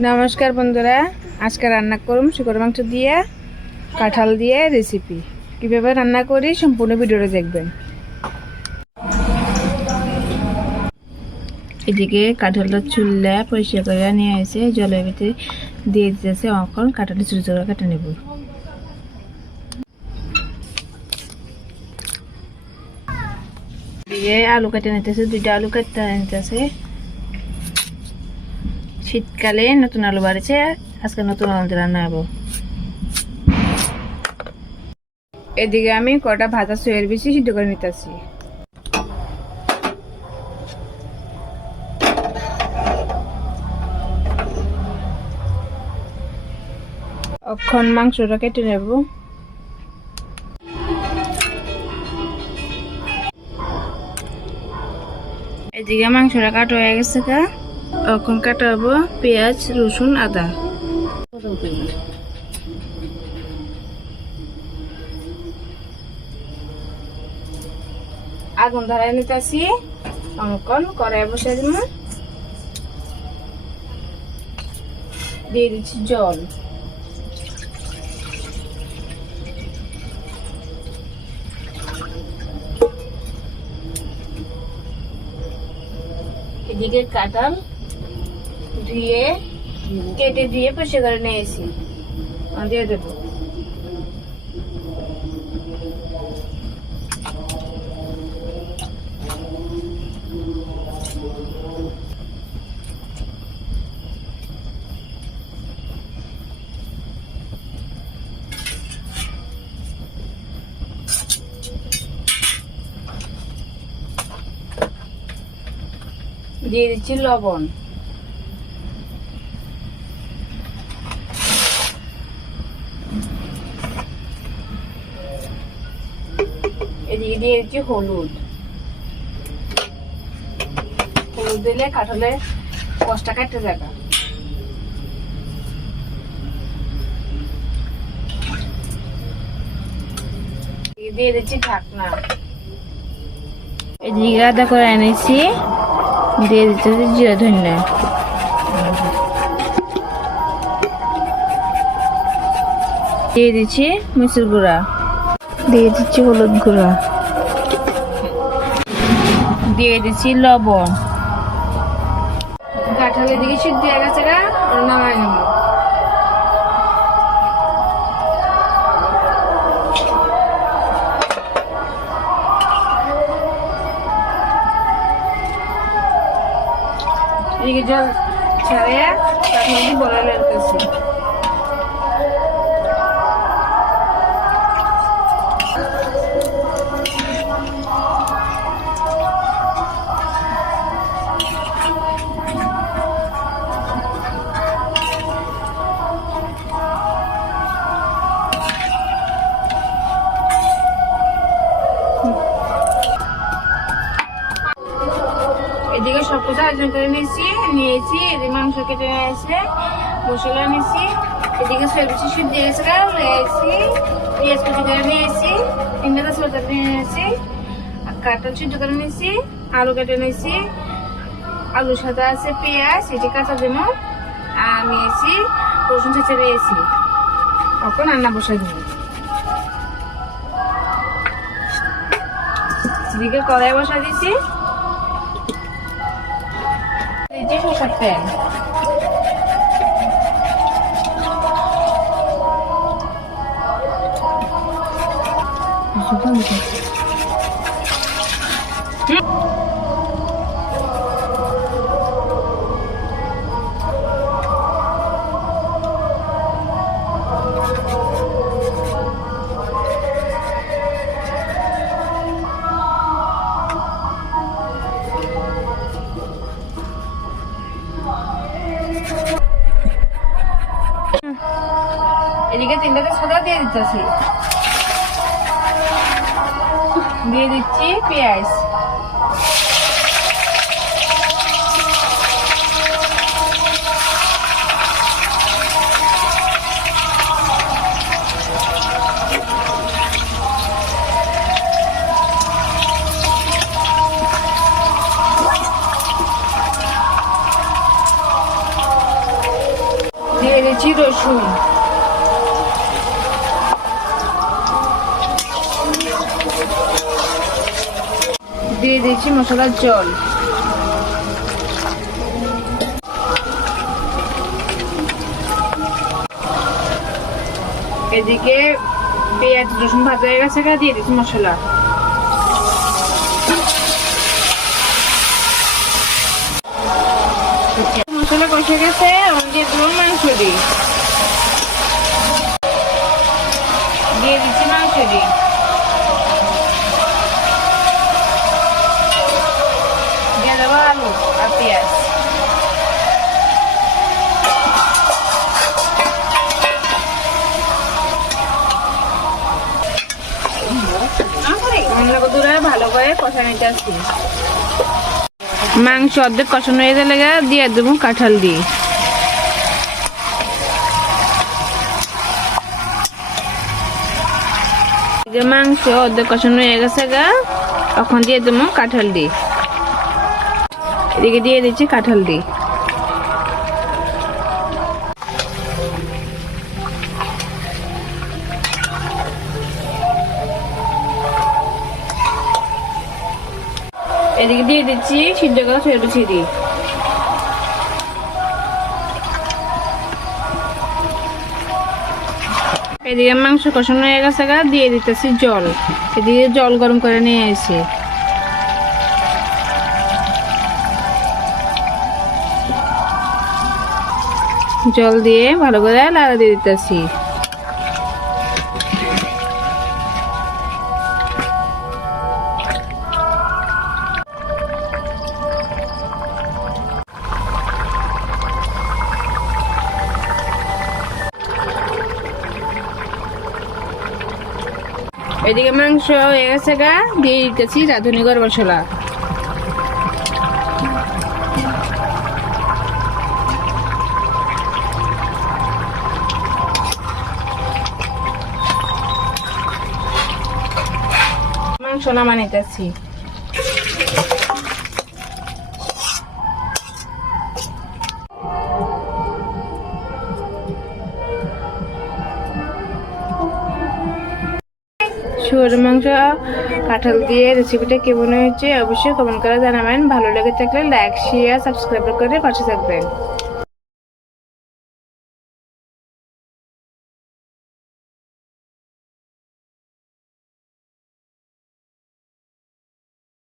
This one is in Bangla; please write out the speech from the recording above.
নমস্কার বন্ধুরা, আজকে রান্না করুম শুকর মাংস দিয়ে কাঁঠাল দিয়ে রেসিপি। কীভাবে রান্না করি সম্পূর্ণ ভিডিওটা দেখবেন। এদিকে কাঁঠালটা চুল্লা পরিষ্কার করে নিয়ে এসে জলের ভিতরে দিয়ে দিতেছে। এখন কাঁঠালটা ছোটো ছোটো কেটে নেব। দিয়ে আলু কেটে নিতেছে, 2টা আলু কেটে নিতেছে। শীতকালে নতুন আলু বাড়িছে, আজকে নতুন আলু রান্না হবো। এদিকে আমি কটা ভাজা সয়ের বেশি সিদ্ধ করে নিতেছি। এখন মাংসটা কেটে নেব। এদিকে মাংসটা কাটা হয়ে গেছে। এখন কাটা হবো পেঁয়াজ, রসুন, আদা। আগুন ধরাই নিতেছি। অঙ্কন কড়াই বসে দিব, দিয়ে দিচ্ছি জল। এদিকে কাঁঠাল ধুয়ে কেটে দিয়ে পরিষ্কার করে নিয়েছি, দিয়ে দেবো। দিয়ে দিচ্ছি লবণ। এদিকে দিয়ে দিচ্ছি হলুদ। হলুদ দিলে কাঁঠালে কষটা কাটতে যাবে। দিয়ে দিচ্ছি ঢাকনা। এদিকে আদা করে এনেছি, দিয়ে দিচ্ছি জিরা ধনিয়া। দিয়ে দিচ্ছি মরিচের গুঁড়া, দিয়ে দিচ্ছি হলুদ গুঁড়া, দিয়ে দিচ্ছি লবণ। কাঁঠালের দিকে সিদ্ধ হয়ে গেছে, নামাই নেব। এদিকে জল ছাড়িয়ে কাঁঠালটি বড় লাগতেছে। এদিকে সবকিছু আয়োজন করে নিয়েছি। এদিকে মাংস কেটে নিয়েছে, মশলা নিয়েছি। এদিকে সবজি সিদ্ধ গেছে, পেঁয়াজ কুচি করে নিয়েছি, 3টা তেজপাতা নিয়েছি, কাঁঠাল সিদ্ধ করে নিয়েছি, আলু কেটে নিয়েছি। আলুর সাথে আছে পেঁয়াজ, এটি কাঁচা দেব। আর নিয়েছি রসুন চেঁচে নিয়েছি। এখন রান্না বসাই দেব। এদিকে কড়াই বসা দিয়েছি, সরষের তেল। এদিকে 3টা তেজপাতা দিয়ে দিতেছি, দিয়ে দিচ্ছি পেঁয়াজ। দিচ্ছি রসুন, দিয়ে দিচ্ছি মশলার জল, এদিকে পেঁয়াজ রসুন ভাজা হয়ে গেছে, দিয়ে দিচ্ছি মশলা। মশলা কষে গেছে, দিয়ে দেবো মাংস, দিয়ে দিচ্ছি মাংস, দিয়ে দেবো আলু আর পেঁয়াজ। ভালো করে কষা নিতে আসছি। মাংস অর্ধেক কষানো হয়ে গেলে দিয়ে দেবো কাঁঠাল দিয়ে। মাংস অর্ধেক কষানো হয়ে গেছে তখন দিয়ে দেবো কাঁঠাল দিয়ে। এদিকে দিয়ে দিচ্ছি কাঁঠাল দিয়ে। এদিকে দিয়ে দিচ্ছি সিদ্ধ করা সয়াবিন চিড়ি। এদিকে মাংস কষানো হয়ে গেছে দিয়ে দিতেছি জল। এদিকে জল গরম করে নিয়ে আসি, জল দিয়ে ভালো করে লাড়া দিয়ে দিতেছি। এদিকে মাংস হয়ে গেছে দিয়ে দিতেছি রাঁধুনি গরম মশলা। মাংস নামা নিতেছি। শুয়োরের মাংস কাঁঠাল দিয়ে রেসিপিটা কেমন হয়েছে অবশ্যই কমেন্ট করে জানাবেন। ভালো লেগে থাকলে লাইক, শেয়ার, সাবস্ক্রাইব করে পাশে থাকবেন।